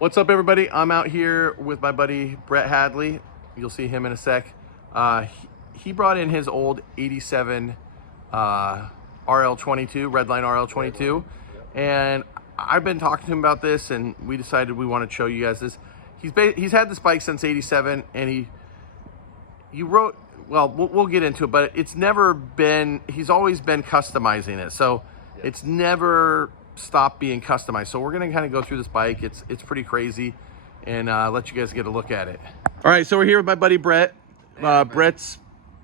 What's up, everybody? I'm out here with my buddy Brett Hadley. You'll see him in a sec. He brought in his old 87 RL22, Redline RL22, and I've been talking to him about this, and we decided we want to show you guys this. He's had this bike since 87, and he wrote, well, we'll get into it, but it's never been, he's always been customizing it, so it's never stop being customized. So we're gonna kind of go through this bike. It's pretty crazy, and let you guys get a look at it. All right, so we're here with my buddy Brett. Brett's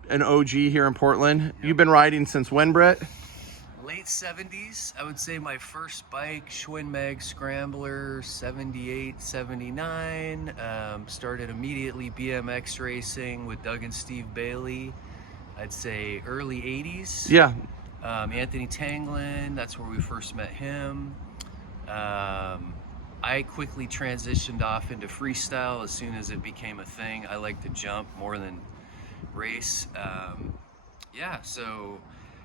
an OG here in Portland. Yep. You've been riding since when, Brett? Late 70s. I would say my first bike, Schwinn Mag Scrambler, 78, 79. Started immediately BMX racing with Doug and Steve Bailey. I'd say early 80s. Yeah. Anthony Tanglin, that's where we first met him. I quickly transitioned off into freestyle as soon as it became a thing. I like to jump more than race. Yeah, so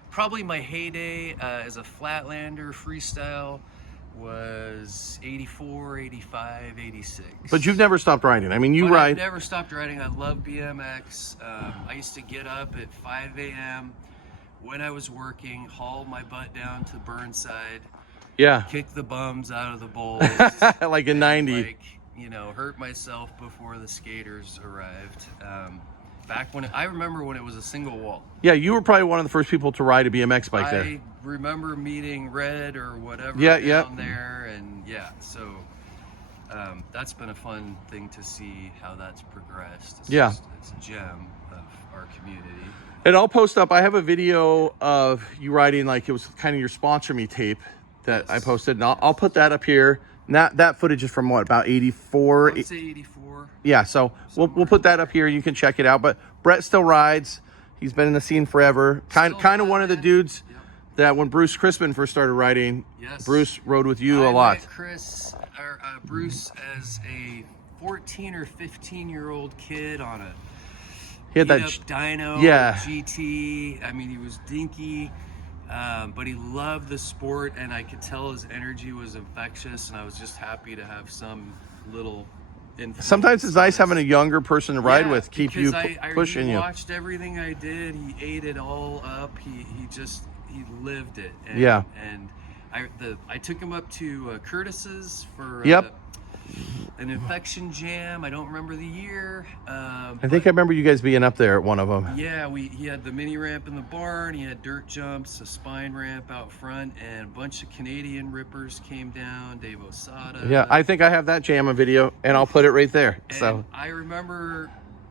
probably my heyday as a flatlander freestyle was 84, 85, 86. But you've never stopped riding. I mean, you ride. I've never stopped riding. I love BMX. I used to get up at 5 a.m. when I was working, haul my butt down to Burnside, yeah, kick the bums out of the bowls, like in 90, like, you know, hurt myself before the skaters arrived. Back when I remember when it was a single wall. Yeah, you were probably one of the first people to ride a BMX bike there. I remember meeting Red or whatever down there, and yeah, so that's been a fun thing to see how that's progressed. It's it's a gem of our community. And I'll post up, I have a video of you riding, like it was kind of your sponsor me tape that I posted, and I'll put that up here. And that footage is from what, about 84? I'd say 84. Yeah, so we'll put that up here. You can check it out. But Brett still rides. He's been in the scene forever. Kind of one of the dudes that when Bruce Crispin first started riding, Bruce rode with you a lot. I met Bruce as a 14 or 15-year-old kid on a he had that dyno GT. I mean, he was dinky, but he loved the sport, and I could tell his energy was infectious, and I was just happy to have some little influence. Sometimes it's nice having a younger person to ride with, keep you pushing you. He watched everything I did. He ate it all up. He lived it. And, yeah. And I took him up to Curtis's for an infection jam. I don't remember the year. I think I remember you guys being up there at one of them. Yeah, he had the mini ramp in the barn. He had dirt jumps, a spine ramp out front, and a bunch of Canadian rippers came down. Dave Osada. Yeah, I think I have that jam video, and I'll put it right there. And so I remember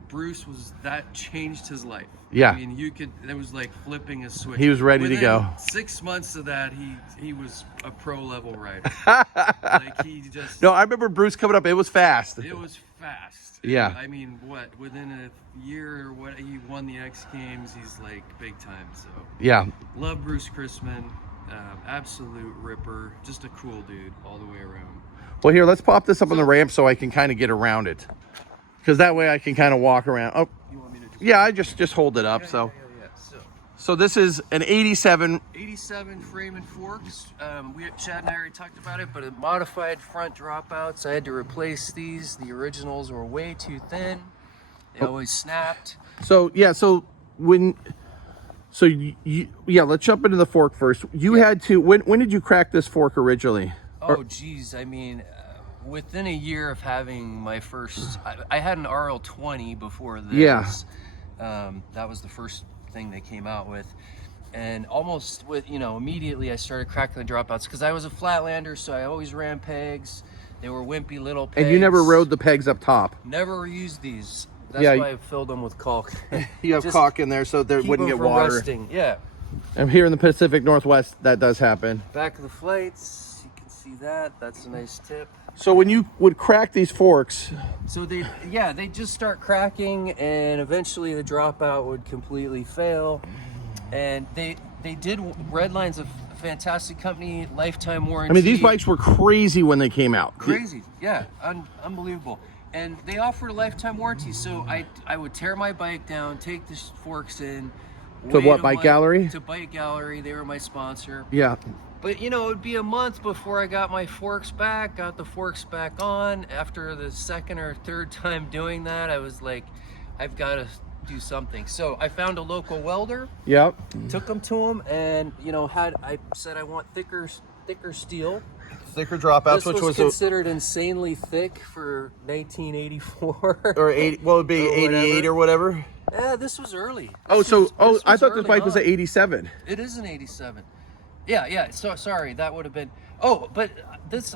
Bruce that changed his life. Yeah. I mean, it was like flipping a switch. He was ready to go. 6 months of that, he was a pro level rider. Like he just. No, I remember Bruce coming up. It was fast. It was fast. Yeah. I mean, within a year or what, he won the X Games. He's like big time. So. Yeah. Love Bruce Crispin. Absolute ripper. Just a cool dude all the way around. Well, here, let's pop this up on the ramp so I can kind of get around it. Because that way I can kind of walk around. Oh, you want me to yeah, I just hold it up. Yeah. So this is an 87 frame and forks. Chad and I already talked about it, but a modified front dropouts. I had to replace these. The originals were way too thin. They always snapped. So yeah, let's jump into the fork first. You had to, when did you crack this fork originally? Oh geez, I mean, within a year of having my first, I had an RL20 before this. Yeah. That was the first thing they came out with, and almost immediately I started cracking the dropouts because I was a flatlander, so I always ran pegs. They were wimpy little pegs. And you never rode the pegs up top? Never used these. That's why I filled them with caulk. You have caulk in there so there wouldn't get water. Rusting. Yeah. And here in the Pacific Northwest, that does happen. Back of the flights, you can see that. That's a nice tip. So when you would crack these forks, so they just start cracking, and eventually the dropout would completely fail. And they did. Redline's a fantastic company, lifetime warranty. I mean, these bikes were crazy when they came out. Crazy, yeah, unbelievable. And they offer a lifetime warranty. So I would tear my bike down, take the forks in. To what, Bike Gallery? To Bike Gallery. They were my sponsor. Yeah. But you know, it would be a month before I got my forks back, got the forks back on. After the second or third time doing that, I was like, I've got to do something. So I found a local welder. Yep. Took them to him, and you know, I said I want thicker steel. Thicker dropouts, This which was considered insanely thick for 1984 or 80. What would be 88 or whatever? Yeah, this was early. Oh, This was I thought this early bike was on. an 87. It is an 87. Yeah. So sorry, that would have been. Oh, but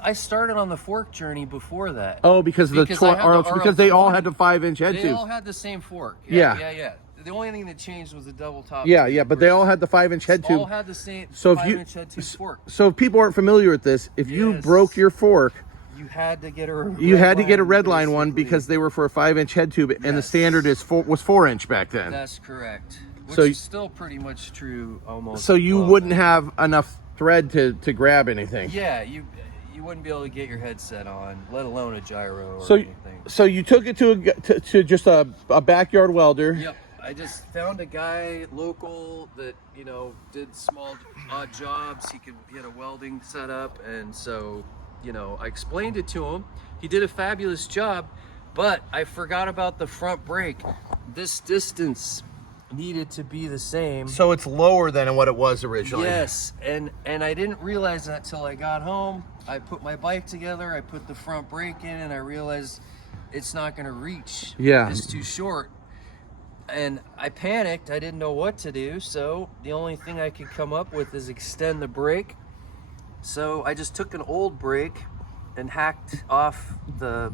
I started on the fork journey before that. Oh, because I had the because they all RL20. had the 5-inch head They tube. all had the same fork. Yeah. The only thing that changed was the double top. Yeah, but they all had the 5-inch head tube. All had the same So 5-inch head tube fork. So if people aren't familiar with this, if you Yes. broke your fork, You had to get a Redline one basically. because they were for a 5-inch head tube, and the Yes. standard was 4-inch back then. That's correct. Which So- is still pretty much true almost. So you well, wouldn't have enough thread to grab anything. Yeah, you wouldn't be able to get your headset on, let alone a gyro or So anything. so you took it to just a backyard welder. Yep. I just found a guy local that, you know, did small odd jobs. He had a welding setup, and so, you know, I explained it to him. He did a fabulous job, but I forgot about the front brake. This distance needed to be the same. So it's lower than what it was originally. Yes, and I didn't realize that till I got home. I put my bike together, I put the front brake in, and I realized it's not going to reach. Yeah. It's too short. And I panicked. I didn't know what to do, so the only thing I could come up with is extend the brake. So I just took an old brake and hacked off the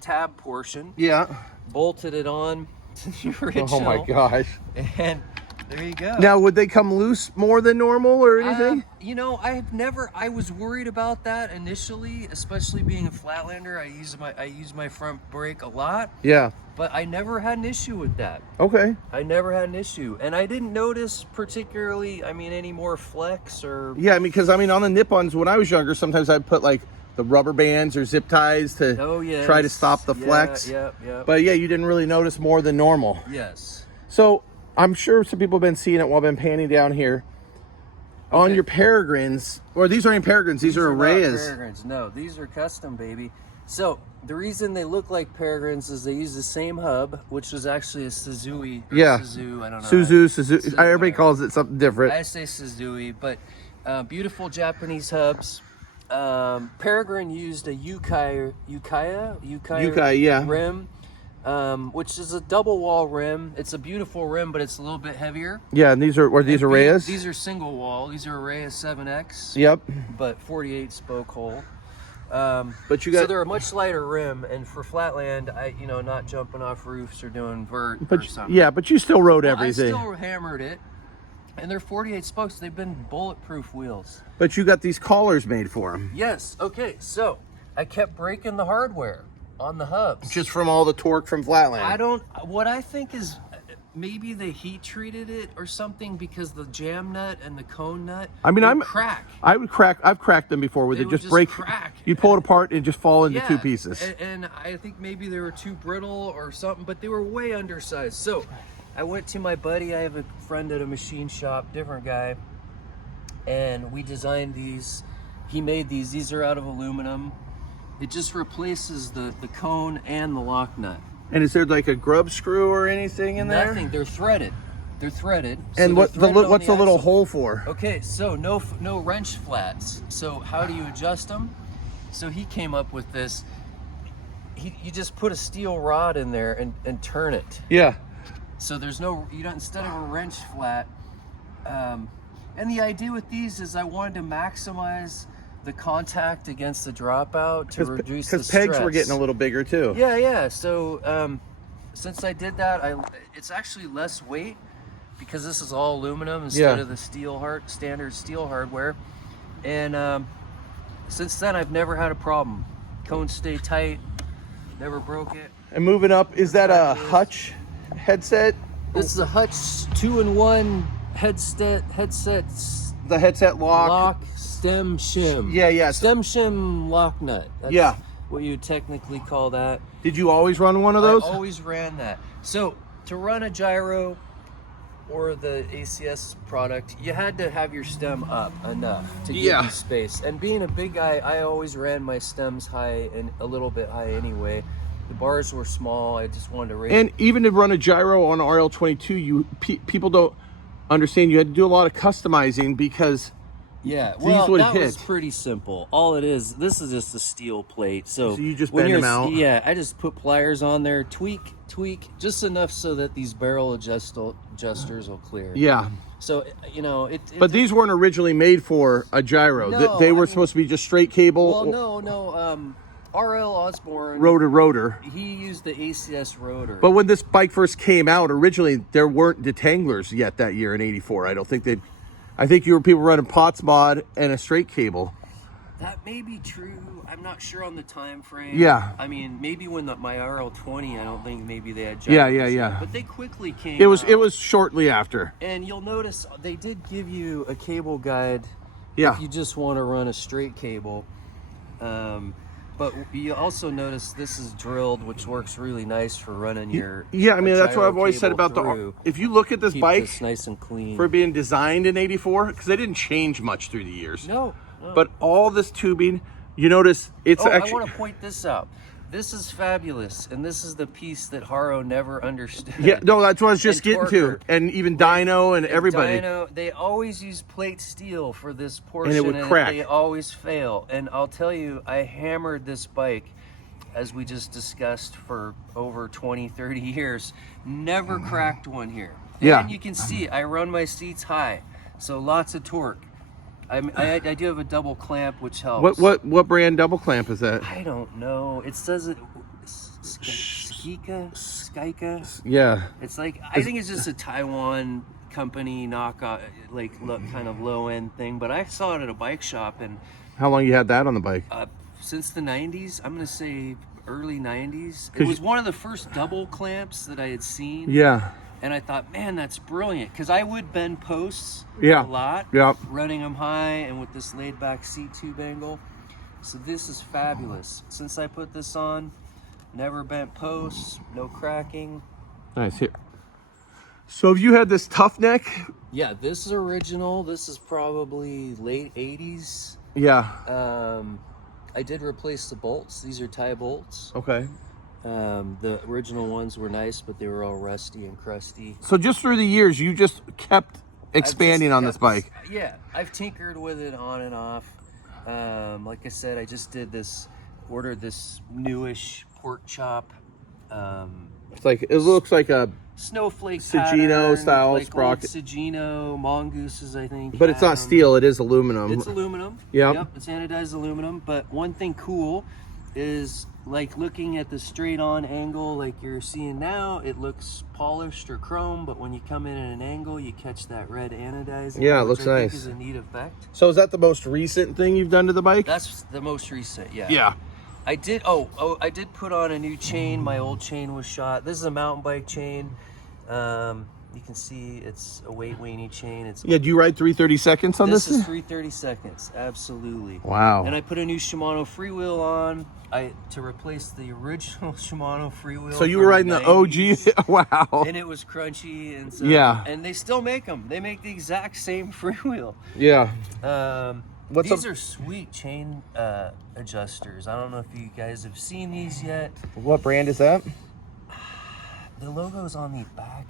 tab portion, Yeah. bolted it on to the original. Oh my gosh. And there you go. Now, would they come loose more than normal or anything? You know, I was worried about that initially, especially being a flatlander. I use my front brake a lot, Yeah. but I never had an issue with that. Okay. I never had an issue, and I didn't notice particularly, any more flex or. Yeah, because on the nip-ons when I was younger, sometimes I'd put like the rubber bands or zip ties to try to stop the flex. Yeah. But yeah, you didn't really notice more than normal. Yes. So I'm sure some people have been seeing it while I've been panning down here. On Okay. your Peregrines, or these aren't Peregrines, these are not Arrayas. Peregrines. No, these are custom, baby. So the reason they look like Peregrines is they use the same hub, which is actually a Suzui. Yeah. Suzu, I don't know. Suzu. Everybody whatever. calls it something different. I say Suzui, but beautiful Japanese hubs. Peregrine used a Yukai, yeah. rim, which is a double wall rim. It's a beautiful rim, but it's a little bit heavier. Yeah, and these are Arrayas? These are single wall. These are Arraya 7X. Yep. But 48 spoke hole. But you got So they're a much lighter rim, and for flatland, not jumping off roofs or doing vert or something. yeah, but you still rode Well, everything. I still hammered it, and they're 48 spokes. They've been bulletproof wheels. But you got these collars made for them. Yes. Okay. So I kept breaking the hardware on the hubs. Just from all the torque from Flatland. What I think is maybe they heat treated it or something, because the jam nut and the cone nut. Would crack. I've cracked them before with They it. would Just just break. crack. You pull it apart and just fall into two Yeah, pieces. And I think maybe they were too brittle or something, but they were way undersized. So I went to my buddy. I have a friend at a machine shop, different guy, and we designed these. He made these. These are out of aluminum. It just replaces the cone and the lock nut. And is there like a grub screw or anything in there? Nothing. They're threaded. They're threaded. And what's the little axle. hole for? Okay, so no wrench flats. So how do you adjust them? So he came up with this. You just put a steel rod in there and turn it. Yeah. So there's instead of a wrench flat. And the idea with these is I wanted to maximize the contact against the dropout to reduce the stress. Because pegs were getting a little bigger too. Yeah. So since I did that, it's actually less weight because this is all aluminum instead of the standard steel hardware. And since then, I've never had a problem. Cones stay tight, never broke it. And moving up, is that a Hutch headset? This is a Hutch 2-in-1 headset. The headset lock. Stem shim. Yeah. Stem shim lock nut. That's what you technically call that. Did you always run one of those? I always ran that. So to run a gyro, or the ACS product, you had to have your stem up enough to give Yeah. you space. And being a big guy, I always ran my stems high and a little bit high anyway. The bars were small. I just wanted to raise. And even to run a gyro on RL22, people don't understand you had to do a lot of customizing because Yeah, these well, would that was hit. pretty simple. All it is, this is just a steel plate. So you just when bend them you're- out? Yeah, I just put pliers on there, tweak, just enough so that these barrel adjusters will clear. Yeah. So, you know, But these weren't originally made for a gyro. No, They I were mean- supposed to be just straight cable. Well, no. RL Osborne, Rotor. he used the ACS rotor. But when this bike first came out, originally there weren't detanglers yet that year in '84. I think people running Potts mod and a straight cable. That may be true. I'm not sure on the time frame. Yeah. I mean, maybe when my RL20, I don't think maybe they had. Yeah. gyros, But they quickly came. It out. was shortly after. And you'll notice they did give you a cable guide. Yeah. If you just want to run a straight cable. But you also notice this is drilled, which works really nice for running your. Yeah, I mean that's what gyro I've always said cable about through. If you look at this Keep bike this nice and clean. for being designed in '84, because they didn't change much through the years. No. But all this tubing, you notice it's I actually. want to point this out. This is fabulous, and this is the piece that Haro never understood. Yeah, no, that's what I was just And getting to, Torker. and even Dyno and everybody. Dyno, they always use plate steel for this portion, And it would crack. They always fail. And I'll tell you, I hammered this bike, as we just discussed, for over 20, 30 years. Never cracked one here. Yeah. And you can see, I run my seats high, so lots of torque. I do have a double clamp, which helps. What brand double clamp is that? I don't know. It says it. Skyka. Yeah. It's like I think it's just a Taiwan company knockoff, kind of low end thing. But I saw it at a bike shop, and How long you had that on the bike? since the '90s, I'm gonna say early '90s. It 'Cause was one of the first double clamps that I had seen. Yeah. And I thought, man, that's brilliant, because I would bend posts Yeah. a lot, Yeah. running them high and with this laid back seat tube angle. So this is fabulous. Since I put this on, never bent posts, no cracking. Nice. Here. So have you had this tough neck? Yeah, this is original. This is probably late 80s. Yeah. I did replace the bolts. These are tie bolts. Okay. The original ones were nice, but they were all rusty and crusty. So just through the years, you just kept expanding on this bike. Yeah, I've tinkered with it on and off. Like I said, I just ordered this newish pork chop. It looks like a, Snowflake Sagino pattern, style like sprocket. old Sagino mongooses, I think. but it's not steel. It is aluminum. It's aluminum. Yep. It's anodized aluminum. But one thing cool is, like, looking at the straight on angle like you're seeing now, it looks polished or chrome, but when you come in at an angle, you catch that red anodizing. Yeah, it which looks I think nice. is a neat effect. So is that the most recent thing you've done to the bike? That's the most recent, yeah. Yeah. I did I did put on a new chain. My old chain was shot. This is a mountain bike chain. You can see it's a weight weenie chain. It's Yeah. Do you ride 330 seconds on this? This is 330 seconds, absolutely. Wow. And I put a new Shimano freewheel on to replace the original Shimano freewheel. So you were riding the OG? Wow. And it was crunchy, and so, Yeah. And they still make them. They make the exact same freewheel. Yeah. These are sweet chain adjusters. I don't know if you guys have seen these yet. What brand is that? The logo's on the back.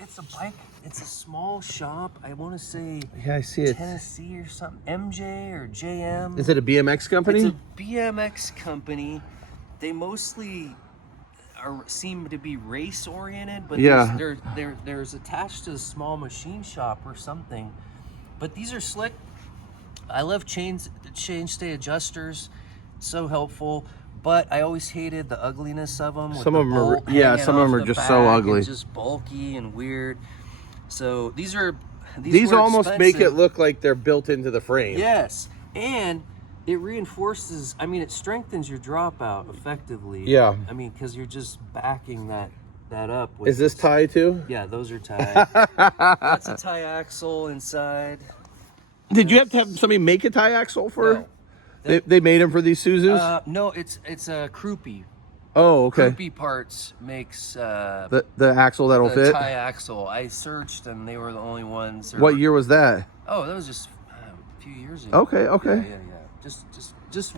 It's a bike. It's a small shop. I want to say Yeah, I see it. Tennessee or something. MJ or JM. Is it a BMX company? It's a BMX company. They mostly seem to be race oriented, but Yeah. there's attached to a small machine shop or something. But these are slick. I love chainstay adjusters. So helpful. But I always hated the ugliness of them. Some of them are, yeah, some of them are just so ugly. Just bulky and weird. So these These were almost make it expensive. look like they're built into the frame. Yes, and it reinforces. I mean, it strengthens your dropout effectively. Yeah. I mean, because you're just backing that up. With Is this tie too? Yeah, those are tied. That's a tie axle inside. Did you have to have somebody make a tie axle for? No. They made them for these Suzus? No, it's a Krupi. Oh, okay. Croupy Parts makes The axle that'll the fit. tie axle. I searched and they were the only ones. What year was that? Oh, that was just a few years ago. Okay, okay. Yeah.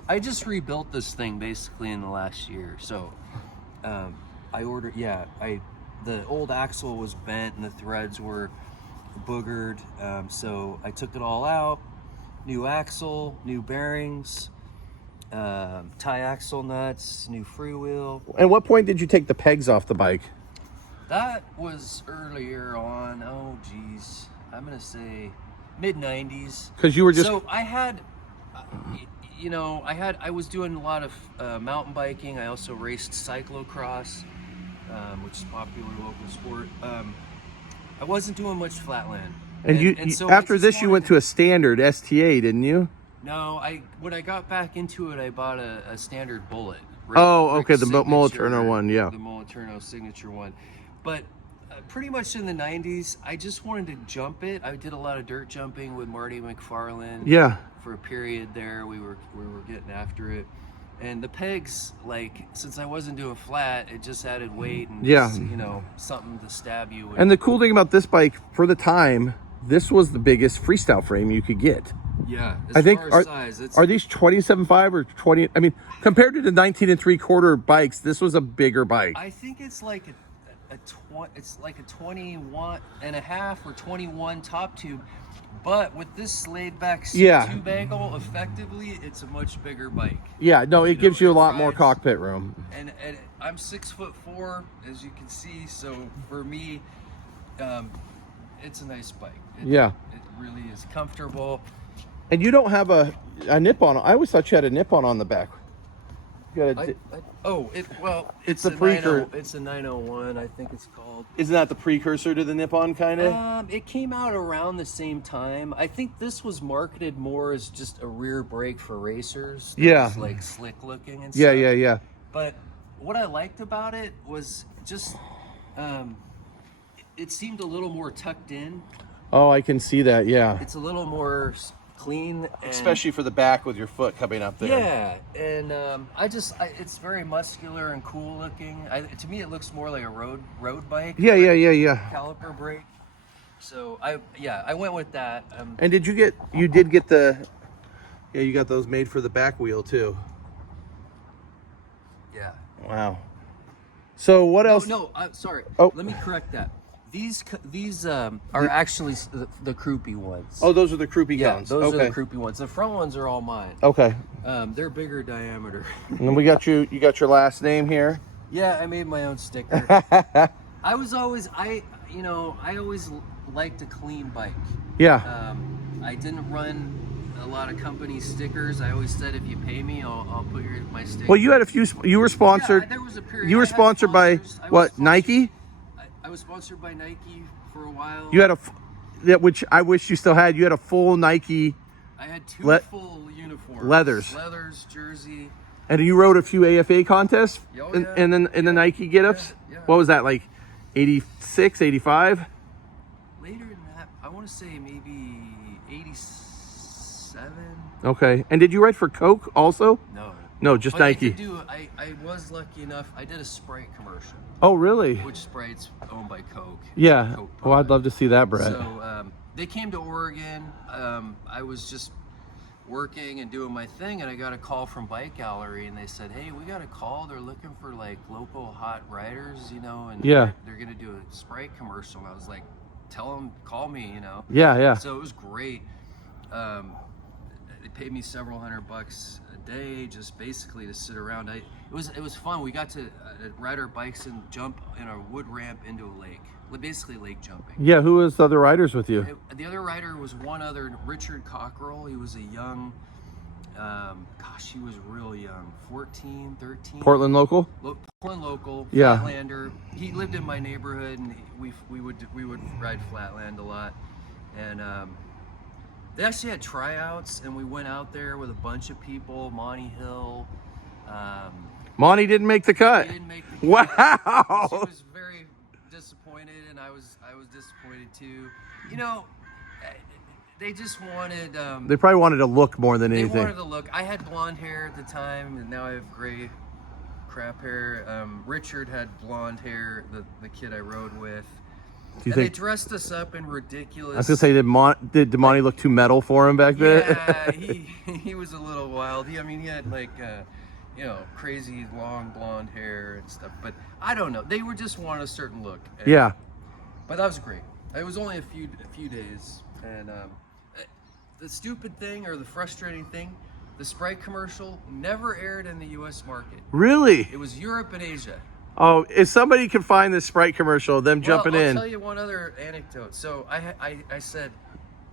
I just rebuilt this thing basically in the last year. So, I ordered. Yeah, the old axle was bent and the threads were boogered. So I took it all out. New axle, new bearings, tie axle nuts, new freewheel. And what point did you take the pegs off the bike? That was earlier on. Oh, geez. I'm going to say mid-90s. Because you were just... So I had, I was doing a lot of mountain biking. I also raced cyclocross, which is popular local sport. I wasn't doing much flatland. And so after this, you went to a standard STA, didn't you? No, when I got back into it, I bought a standard Bullet. Okay, the Signature, Moliterno one, yeah. The Moliterno signature one. But pretty much in the 90s, I just wanted to jump it. I did a lot of dirt jumping with Marty McFarland. Yeah. For a period there, we were getting after it. And the pegs, like, since I wasn't doing flat, it just added weight and just, something to stab you with. And the cool thing about this bike, for the time, this was the biggest freestyle frame you could get. Yeah, I think size, are these 27.5 or 20? I mean, compared to the 19 3/4 bikes, this was a bigger bike. I think it's like it's like a 21 and a half or 21 top tube, but with this laid back tube angle, effectively, it's a much bigger bike. Yeah, no, it gives you a lot more cockpit room. And I'm 6'4", as you can see, so for me, it's a nice bike. It really is comfortable. And you don't have a nip-on. I always thought you had a nip-on on the back. You got it's the precursor. It's a 901, I think it's called. Isn't that the precursor to the nip-on, kind of? It came out around the same time. I think this was marketed more as just a rear brake for racers. Yeah. Was like slick looking and stuff. Yeah. But what I liked about it was just, it seemed a little more tucked in. Oh, I can see that. Yeah. It's a little more clean, especially for the back with your foot coming up there. Yeah, and it's very muscular and cool looking. To me, it looks more like a road bike. Yeah. Caliper brake. So I went with that. And you got those made for the back wheel too. Yeah. Wow. So what else? No, sorry. Oh. Let me correct that. These are actually the Croupy ones. Oh, those are the Croupy guns. Those are the Croupy ones. The front ones are all mine. Okay. They're bigger diameter. And then you got your last name here. Yeah, I made my own sticker. I always liked a clean bike. Yeah. I didn't run a lot of company stickers. I always said, if you pay me, I'll put my sticker. Well, you had a few. You were sponsored. Yeah, there was a period. You were sponsored by what? Nike. I was sponsored by Nike for a while. You had which I wish you still had. You had a full Nike. I had two full uniforms. Leathers, jersey. And you rode a few AFA contests. And then in the Nike get-ups. Yeah. What was that, like 86, 85? Later than that, I want to say maybe 87. Okay. And did you ride for Coke also? No, just Nike. I was lucky enough. I did a Sprite commercial. Oh, really? Which Sprite's owned by Coke. Yeah. Coke Oh, I'd love to see that, Brett. So they came to Oregon. I was just working and doing my thing, and I got a call from Bike Gallery, and they said, "Hey, we got a call. They're looking for like local hot riders, and they're gonna do a Sprite commercial." And I was like, "Tell them, call me, Yeah. So it was great. They paid me several $100 a day, just basically to sit around. It was fun. We got to ride our bikes and jump in a wood ramp into a lake, basically lake jumping. Yeah, who was the other riders with you? The other rider was one other, Richard Cockrell. He was a young, he was real young, 14, 13. Portland local? Portland local, yeah. Flatlander. He lived in my neighborhood, and we would ride flatland a lot. And they actually had tryouts, and we went out there with a bunch of people. Monty Hill. Monty didn't make the cut. He didn't make the cut. Wow. She was very disappointed, and I was disappointed too. They just wanted. They probably wanted to look more than anything. They wanted to look. I had blonde hair at the time, and now I have gray crap hair. Richard had blonde hair, the kid I rode with. Do you They think? dressed us up in ridiculous. I was gonna say, did Damani look too metal for him back there? Yeah, he was a little wild. He had like, you know, crazy long blonde hair and stuff. But I don't know. They were just wanting a certain look. And, Yeah. But that was great. It was only a few days, and the stupid thing or the frustrating thing, the Sprite commercial never aired in the U.S. market. Really? It was Europe and Asia. Oh, if somebody can find this Sprite commercial, them jumping I'll in. tell you one other anecdote. So I said,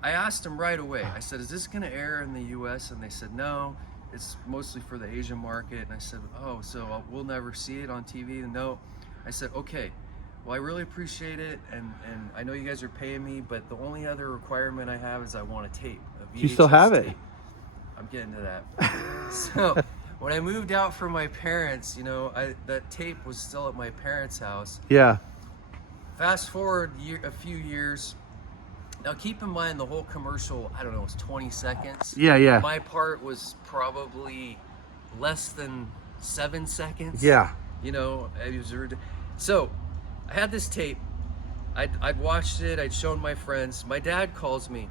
I asked them right away. I said, is this going to air in the U.S.? And they said, no, it's mostly for the Asian market. And I said, oh, so we'll never see it on TV? And no. I said, okay. Well, I really appreciate it, and I know you guys are paying me, but the only other requirement I have is I want a tape. A VHS You still have it? tape. I'm getting to that. So when I moved out from my parents, you know, that tape was still at my parents' house. Yeah. Fast forward a few years. Now keep in mind the whole commercial, I don't know, it was 20 seconds. Yeah, yeah. My part was probably less than 7 seconds. Yeah. You know, so I had this tape. I'd watched it. I'd shown my friends. My dad calls me.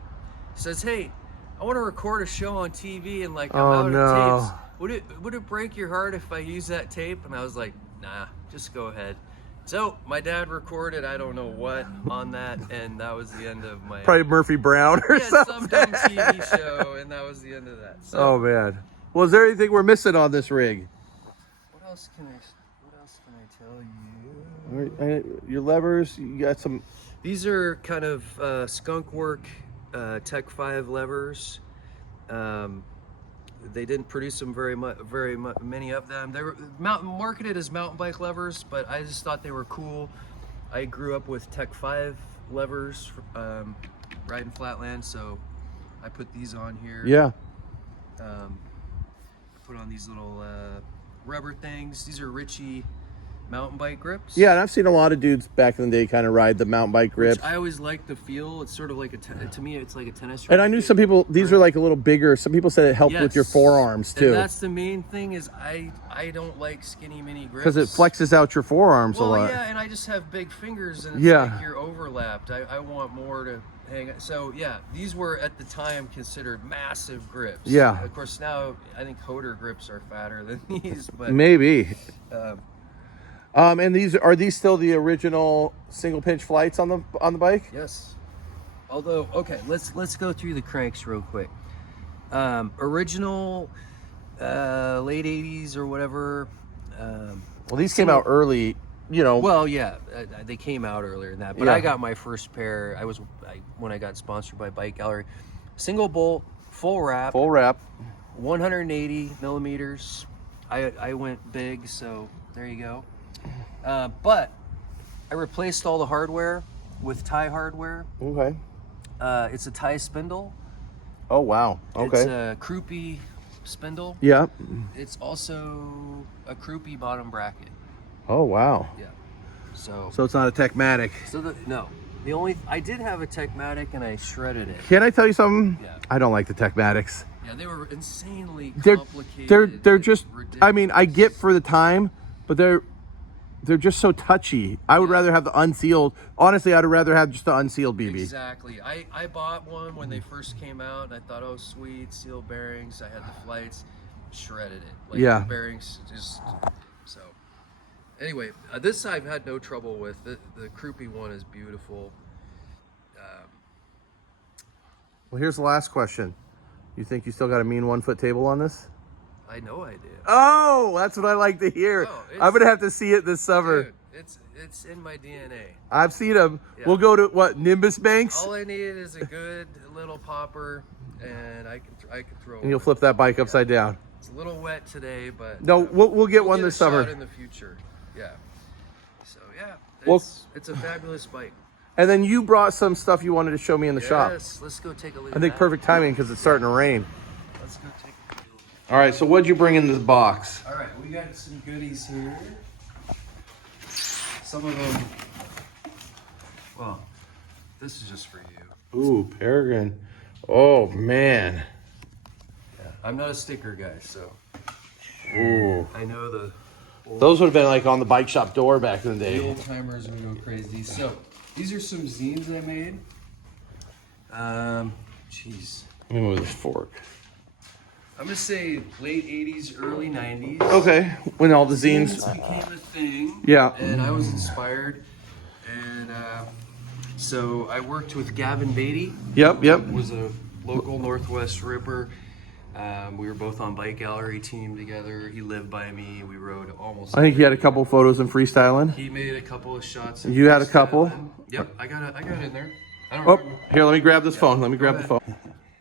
He says, hey, I want to record a show on TV and like I'm out of tapes. Would it break your heart if I use that tape? And I was like, nah, just go ahead. So my dad recorded I don't know what on that, and that was the end of my Probably Murphy Brown or something. some dumb TV show, and that was the end of that. So, Oh man. Well, is there anything we're missing on this rig? What else can I tell you? Your levers, you got some. These are kind of skunk work Tech 5 levers. They didn't produce them very many of them. They were marketed as mountain bike levers, but I just thought they were cool. I grew up with Tech 5 levers, riding flatland, so I put these on here. Yeah. Put on these little rubber things. These are Ritchie mountain bike grips. Yeah, and I've seen a lot of dudes back in the day kind of ride the mountain bike grips. Which I always like the feel. It's sort of like to me, it's like a tennis racket. And I knew some people, these are like a little bigger. Some people said it helped with your forearms too. And that's the main thing is I don't like skinny mini grips. Because it flexes out your forearms a lot. Yeah, and I just have big fingers and it's like you're overlapped. I want more to hang. So yeah, these were at the time considered massive grips. Yeah. Of course now I think Hoder grips are fatter than these, but maybe. And are these still the original single pinch flights on the bike? Yes. Although, okay, let's go through the cranks real quick. Original, late 80s or whatever. Well, these came out early, you know. Well, yeah, they came out earlier than that. But Yeah. I got my first pair. When I got sponsored by Bike Gallery, single bolt, full wrap, 180 millimeters. I went big, so there you go. But I replaced all the hardware with tie hardware. Okay. It's a tie spindle. Oh, wow. Okay. It's a Kruppe spindle. Yeah. It's also a Kruppe bottom bracket. Oh, wow. Yeah. So it's not a Techmatic. No. I did have a Techmatic and I shredded it. Can I tell you something? Yeah. I don't like the Techmatics. Yeah, they were insanely They're complicated. just, ridiculous. I mean, I get for the time, but they're just so touchy. I would rather have the unsealed. Honestly, I'd rather have just the unsealed BB. Exactly. I bought one when they first came out, and I thought, oh, sweet, sealed bearings. I had the flights, shredded it. Like, Yeah. the bearings just, so. Anyway, this I've had no trouble with. The Kruppe one is beautiful. Well, here's the last question. You think you still got a mean 1 foot table on this? I know I do. Oh, that's what I like to hear. Oh, I'm gonna have to see it this summer. Dude, it's in my DNA. I've seen them. Yeah. We'll go to what, Nimbus Banks, All I need is a good little popper, and I can throw. and you'll it. flip that bike upside down. It's a little wet today, but No, we'll get one a this summer. shot in the future. Yeah. So yeah, Well- it's a fabulous bike. And then you brought some stuff you wanted to show me in the shop. Yes, let's go take a look. I think perfect timing because it's starting to rain. Let's go take a look. All right, so what'd you bring in this box? All right, we got some goodies here. Some of them. Well, this is just for you. Ooh, Peregrine. Oh man. Yeah, I'm not a sticker guy, so Ooh. I know the Those would have been like on the bike shop door back in the The day. old timers would go crazy. So these are some zines I made. Jeez. Let me move this fork. I'm gonna say late 80s, early 90s. Okay, when all the Zines zines. became a thing. Yeah. And I was inspired. And so I worked with Gavin Beatty. Yep. Was a local Northwest Ripper. We were both on bike gallery team together. He lived by me. We rode almost. I think you had a couple photos in freestyling. He made a couple of shots. You had a couple? Yep, I got it in there. I don't Oh, remember. here, let me grab this phone. Let me grab the phone.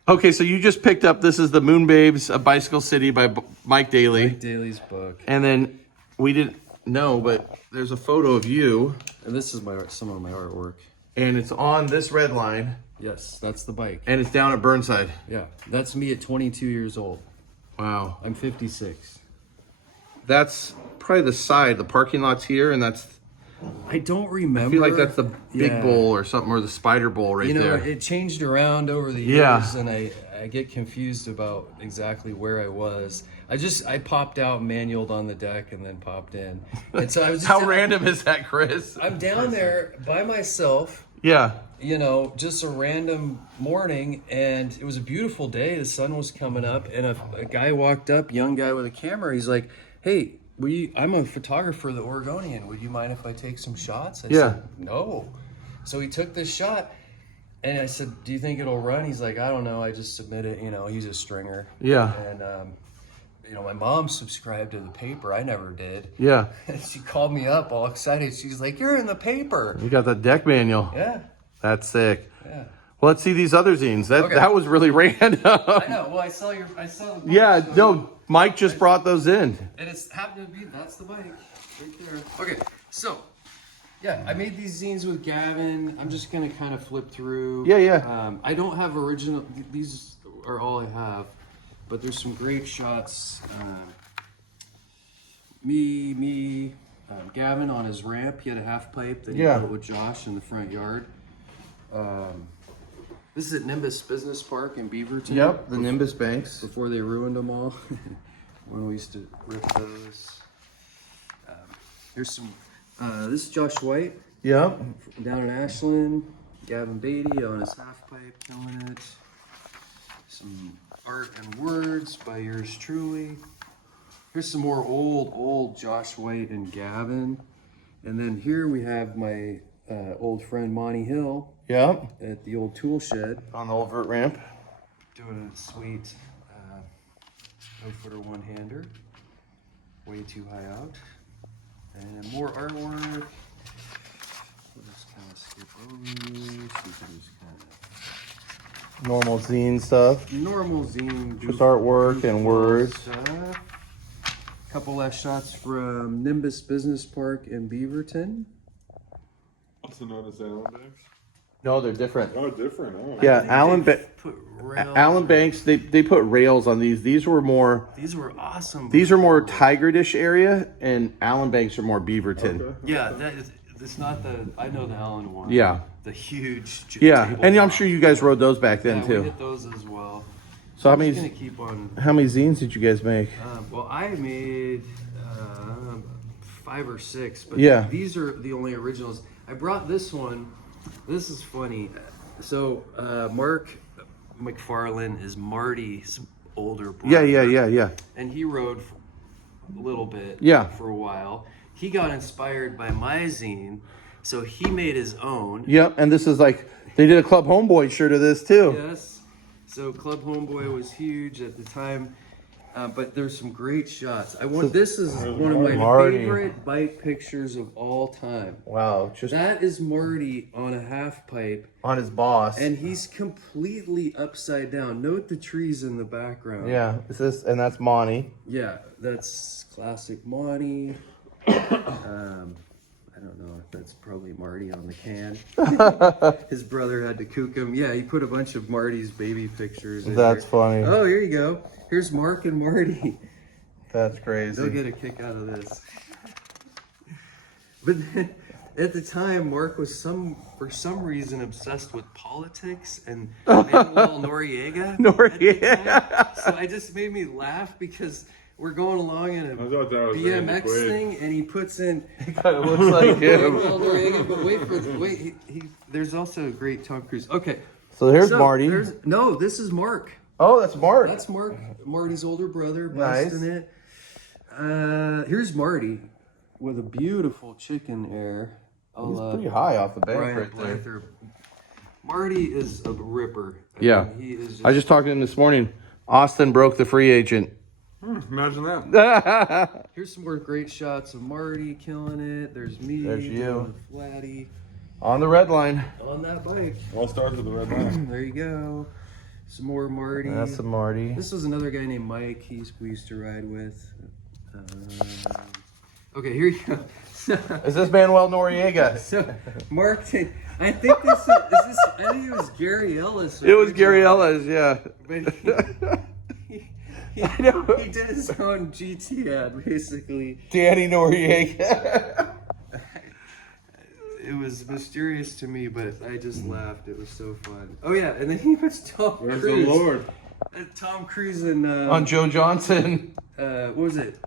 Okay, so you just picked up, this is the Moon Babes of Bicycle City by Mike Daly. Mike Daly's book. And then we didn't know, but there's a photo of you. And this is some of my artwork. And it's on this Redline. Yes, that's the bike. And it's down at Burnside. Yeah, that's me at 22 years old. Wow. I'm 56. That's probably the side. The parking lot's here, and that's... I don't remember. I feel like that's the Big Bowl or something, or the Spider Bowl right there. It changed around over the years, and I get confused about exactly where I was. I popped out, manualed on the deck, and then popped in. And so I was just How random is that, Chris? I'm down there by myself. Yeah. Just a random morning, and it was a beautiful day. The sun was coming up, and a guy walked up, young guy with a camera. He's like, "Hey, I'm a photographer, the Oregonian. Would you mind if I take some shots?" I said, "No." So he took this shot, and I said, "Do you think it'll run?" He's like, "I don't know. I just submitted." He's a stringer. Yeah. And my mom subscribed to the paper. I never did. Yeah. And she called me up all excited. She's like, "You're in the paper." You got the deck manual. Yeah. That's sick. Yeah. Well, let's see these other zines. That was really random. I know. Well, I saw the bike, Yeah, so- no, Mike just brought those in. And it's happened to be, that's the bike right there. Okay, so, yeah, I made these zines with Gavin. I'm just going to kind of flip through. Yeah. I don't have original, these are all I have, but there's some great shots. Gavin on his ramp. He had a half pipe that he built with Josh in the front yard. This is at Nimbus Business Park in Beaverton. Yep, the Nimbus Banks. Before they ruined them all. When we used to rip those. Here's some, this is Josh White. Yep. Down in Ashland. Gavin Beatty on his half pipe, killing it. Some art and words by yours truly. Here's some more old Josh White and Gavin. And then here we have my old friend Monty Hill. Yep. At the old tool shed. On the old vert ramp. Doing a sweet no-footer one-hander. Way too high out. And more artwork. We'll just kind of skip over these. Normal zine stuff. Normal zine. Just artwork and words. Stuff. Couple last shots from Nimbus Business Park in Beaverton. Also known as Allen Banks. No, they're different. Oh, different. Oh. Yeah, Allen Banks, they put rails on these. These were awesome. These are more Tiger Dish area, and Allen Banks are more Beaverton. Okay. Yeah, it's not I know the Allen one. Yeah. The huge Yeah, table and I'm top. sure you guys rode those back then We too. hit those as well. So I'm just gonna keep on. how many zines did you guys make? Well, I made 5 or 6, but Yeah. these are the only originals. I brought this one. This is funny. So Mark McFarlane is Marty's older brother. Yeah. And he rode a little bit. Yeah. For a while. He got inspired by my zine, so he made his own. Yep, and this is like they did a Club Homeboy shirt of this too. Yes. So Club Homeboy was huge at the time, but there's some great shots. This is one of my Marty. favorite bike pictures of all time. Wow, just That is Marty on a half pipe, on his boss. and he's completely upside down. Note the trees in the background. Yeah, and that's Monty. Yeah, that's classic Monty. I don't know if that's probably Marty on the can. His brother had to kook him. Yeah, he put a bunch of Marty's baby pictures in That's here. funny. Oh, here you go. Here's Mark and Marty. That's crazy. They'll get a kick out of this. But then, at the time, Mark was for some reason obsessed with politics and Manuel Noriega. Noriega. So it just made me laugh because we're going along in a I thought that was BMX Randy Quaid. thing, and he puts in. It kind of looks like him. Well, Noriega, but wait. There's also a great Tom Cruise. Okay. So here's Marty. No, this is Mark. Oh, that's Mark. That's Mark. Marty's older brother, Nice. busting it. Here's Marty with a beautiful chicken air. He's pretty high off the bank Brian right there. Blather. Marty is a ripper. Yeah. He is just, I was just talking to him this morning. Austin broke the free agent. Imagine that. Here's some more great shots of Marty killing it. There's me. There's you. doing the Flatty On the red line. on that bike. All starts with the red line. There you go. Some more Marty. That's the Marty. This was another guy named Mike. We used to ride with. Okay, here you go. Is this Manuel Noriega? So, Mark, I think I think it was Gary Ellis. It was Gary Ellis, yeah. But he I know. he did his own GT ad, basically. Danny Noriega. It was mysterious to me, but I just laughed. It was so fun. Oh yeah, and then he puts Tom Where's Cruise. the Lord? Tom Cruise and On Joe Johnson. what was it?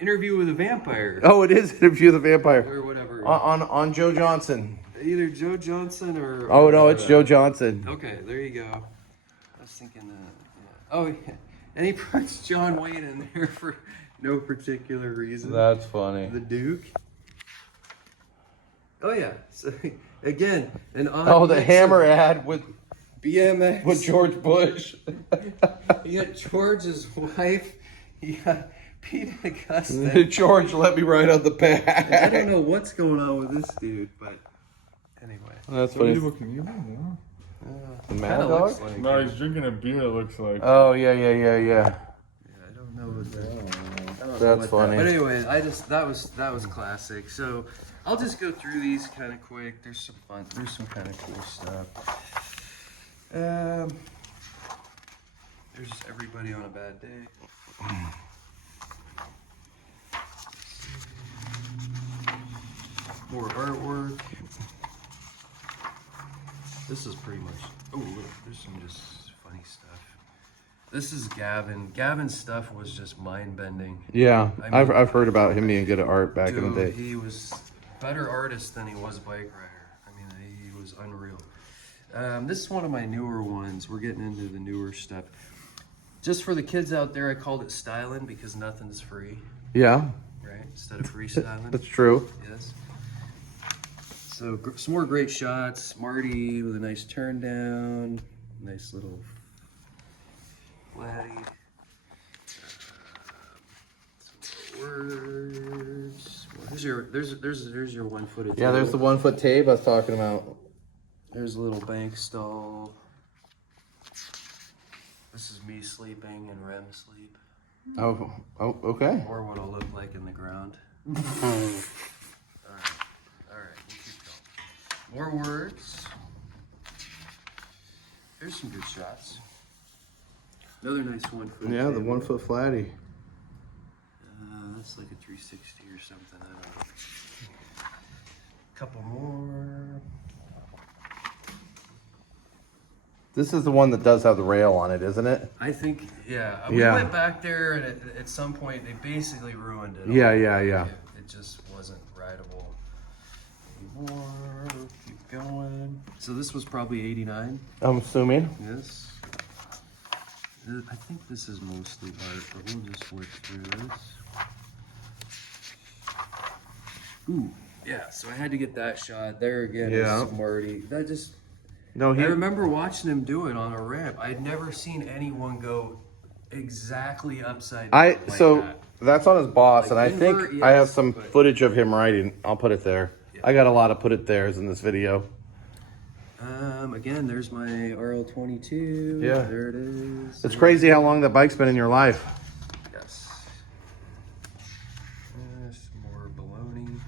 Interview with a Vampire. Oh, it is Interview with the Vampire. Or whatever. On Joe Johnson. Either Joe Johnson or. Oh, no, it's Joe Johnson. Okay, there you go. I was thinking that. Yeah. Oh, yeah. And he puts John Wayne in there for no particular reason. That's funny. The Duke. Oh, yeah. So, again, an odd Oh, the mix Hammer of ad with BMX. George Bush. You got George's wife. You got Pete Augusta. George let me ride on the I back. don't know what's going on with this dude, but anyway. That's So funny. evil can you be? No. The Mad Kinda Dog? looks like No, it. he's drinking a beer. It looks like. Oh, yeah. Yeah, I don't know what that. I don't know That's what funny. But anyway, that was classic. So I'll just go through these kind of quick. There's some fun. There's some kind of cool stuff. There's everybody on a bad day. More artwork. This is pretty much. Oh, look, there's some just funny stuff. This is Gavin. Gavin's stuff was just mind-bending. Yeah, I mean- I've heard about him being good at art back in the day. He was better artist than he was bike rider. I mean, he was unreal. This is one of my newer ones. We're getting into the newer stuff. Just for the kids out there, I called it styling because nothing's free, Yeah, right? Instead of freestyling. that's true. Yes. So some more great shots. Marty with a nice turn down, nice little flatty. Some words. Well, there's your 1 foot. Yeah, there's the 1 foot tape I was talking about. There's a little bank stall. This is me sleeping in REM sleep, Oh, okay. or what it'll look like in the ground. All right, we'll keep going. More words. There's some good shots. Another nice 1 foot. Yeah, the table. 1 foot flatty. That's like a 360 or something. I don't know. Couple more. This is the one that does have the rail on it, isn't it? I think, yeah. We Yeah. went back there, and at some point they basically ruined it. Yeah, all. yeah. It just wasn't rideable anymore. Keep going. So this was probably 89. I'm assuming. Yes. I think this is mostly art, but we'll just work through this. Ooh, yeah. So I had to get that shot there again. Yeah. With Marty. That just. No, I remember watching him do it on a ramp. I'd never seen anyone go exactly upside down like so that. that's on his boss, Like and I think invert, I have yes, some but- footage of him riding. I'll put it there. Yeah. I got a lot of put it there's in this video. Again, there's my RL22. Yeah. There it is. It's crazy how long that bike's been in your life. Yes. Some more baloney.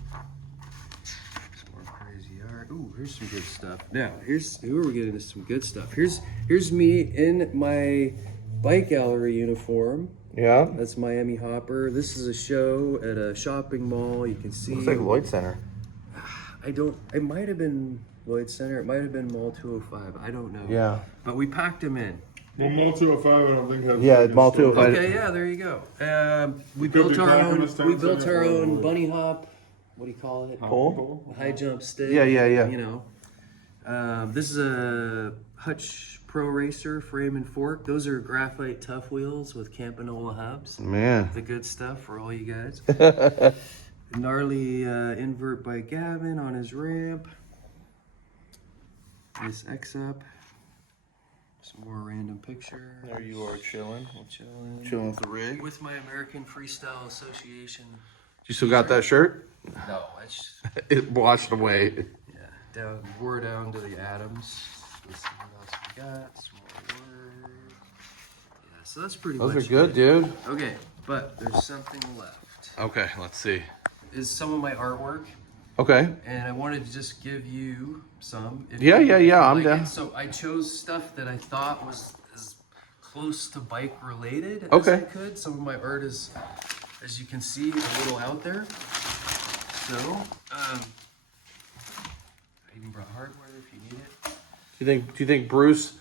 Some more crazy art. Ooh, here's some good stuff. Now, here we're getting into some good stuff. Here's me in my bike gallery uniform. Yeah. That's Miami Hopper. This is a show at a shopping mall. You can see. Looks like Lloyd Center. It might have been Lloyd Center. It might have been Mall 205. I don't know. Yeah. But we packed him in. Well, Mall 205, I don't think has. Yeah, like a Mall store. 205. Okay, yeah, there you go. We Could be built our own. Clackamas Town We built Center our own or- bunny hop. What do you call it? Pole? High jump stick. Yeah. You know, this is a Hutch Pro Racer frame and fork. Those are graphite tough wheels with Campanola hubs. Man. The good stuff for all you guys. Gnarly invert by Gavin on his ramp. This X up. Some more random pictures. There you are chilling. Chilling. With the rig. With my American Freestyle Association. You still got that shirt? No, it's It washed away. we're down to the atoms. Let's see what else we got. Some more word. Yeah, so that's pretty Those much are good, it. dude. Okay, but there's something left. Okay, let's see. Is some of my artwork, Okay. and I wanted to just give you some. If Yeah, you- if you I'm like down. it. So I chose stuff that I thought was as close to bike related as Okay. I could. Some of my art is, as you can see, a little out there. So, I even brought hardware if you need it. Do you think Bruce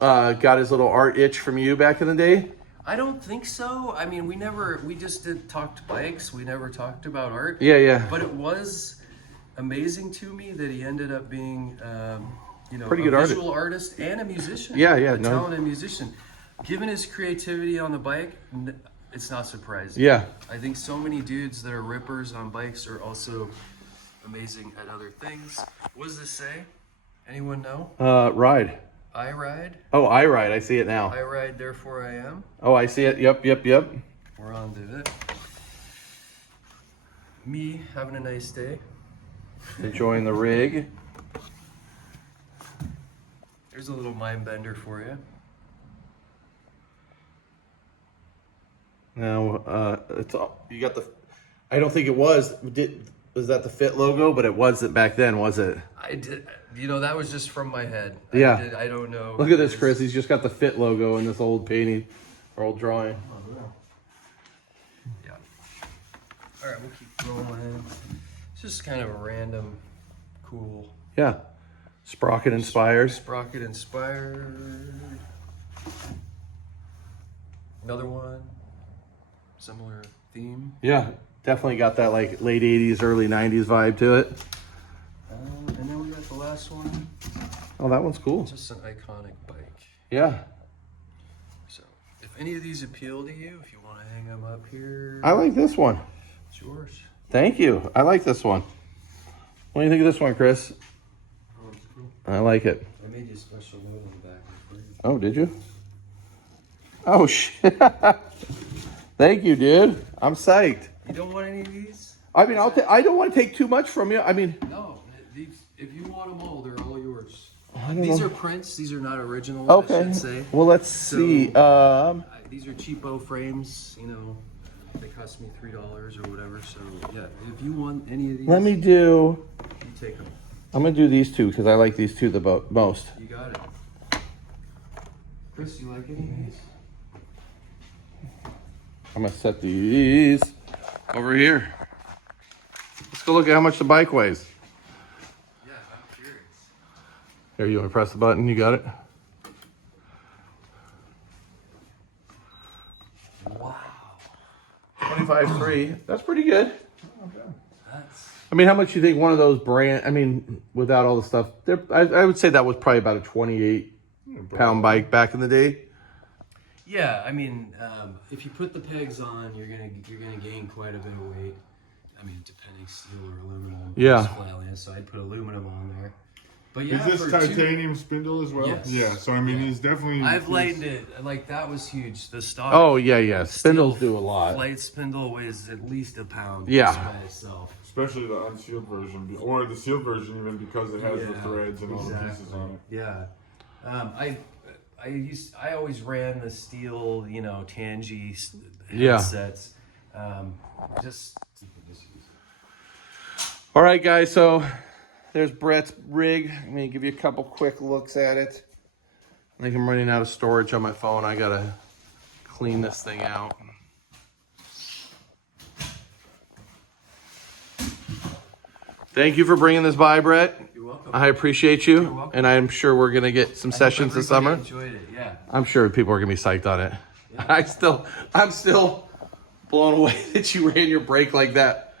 got his little art itch from you back in the day? I don't think so. I mean, we just did talked bikes. We never talked about art. Yeah. But it was amazing to me that he ended up being, Pretty a good artist. visual artist and a musician. Yeah, a no. talented musician. Given his creativity on the bike, it's not surprising. Yeah. I think so many dudes that are rippers on bikes are also amazing at other things. What does this say? Anyone know? Ride. I ride. Oh, I ride. I see it now. I ride, therefore I am. Oh, I see it. Yep. We're on to it. Me having a nice day. Enjoying the rig. There's a little mind bender for you. Now, it's all, you got the. I don't think it was. Was that the Fit logo? But it wasn't back then, was it? I did. That was just from my head. Yeah. I don't know. Look at this, Chris. He's just got the Fit logo in this old painting or old drawing. Yeah. All right, we'll keep going. It's just kind of a random, cool. Yeah. Sprocket inspired. Sprocket inspired. Another one. Similar theme. Yeah. Definitely got that like late 80s, early 90s vibe to it. And then we got the last one. Oh, that one's cool. Just an iconic bike. Yeah. So, if any of these appeal to you, if you want to hang them up here, I like this one. it's yours. Thank you. I like this one. What do you think of this one, Chris? Oh, it's cool. I like it. I made you a special note on the back for you. Oh, did you? Oh, shit. Thank you, dude. I'm psyched. You don't want any of these? I mean, I don't want to take too much from you. I mean, No. These, if you want them all, they're all yours. I don't These know. are prints. These are not originals, Okay. I should say. Well, let's So, see. These are cheapo frames. You know, they cost me $3 or whatever. So yeah, if you want any of these, Let me do. you take them. I'm gonna do these two because I like these two the most. You got it. Chris, you like any of these? I'm gonna set these over here. Let's go look at how much the bike weighs. Yeah, I'm curious. Here, you want to press the button? You got it. Wow. 25.3. That's pretty good. That's I mean, how much do you think one of those I mean, without all the stuff, I would say that was probably about a 28-pound bike back in the day. yeah. I mean, if you put the pegs on, you're gonna gain quite a bit of weight. I mean, depending steel or aluminum. Yeah. It's flatless, so I'd put aluminum on there. But yeah, Is this for titanium spindle as well? Yes. Yeah. So I mean, he's definitely. I've lightened it. Like that was huge. The stock. Oh, yeah. Spindles steel do a lot. Flight spindle weighs at least a pound. Yeah. Just by itself. Especially the unsealed version, or the sealed version, even because it has the Yeah, threads and all the pieces on it. Yeah. I always ran the steel, Tangy Yeah. headsets. Just All right, guys. So there's Brett's rig. I'm going to give you a couple quick looks at it. I think I'm running out of storage on my phone. I got to clean this thing out. Thank you for bringing this by, Brett. You're welcome. I appreciate you, welcome. and I'm sure we're gonna get some sessions this summer. Enjoyed it, yeah. I'm sure people are gonna be psyched on it. I'm still blown away that you ran your brake like that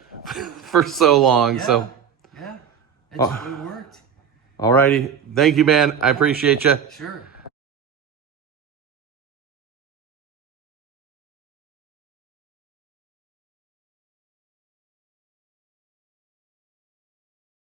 for so long. So, Yeah, it worked. alrighty, thank you, man. I appreciate you. Sure.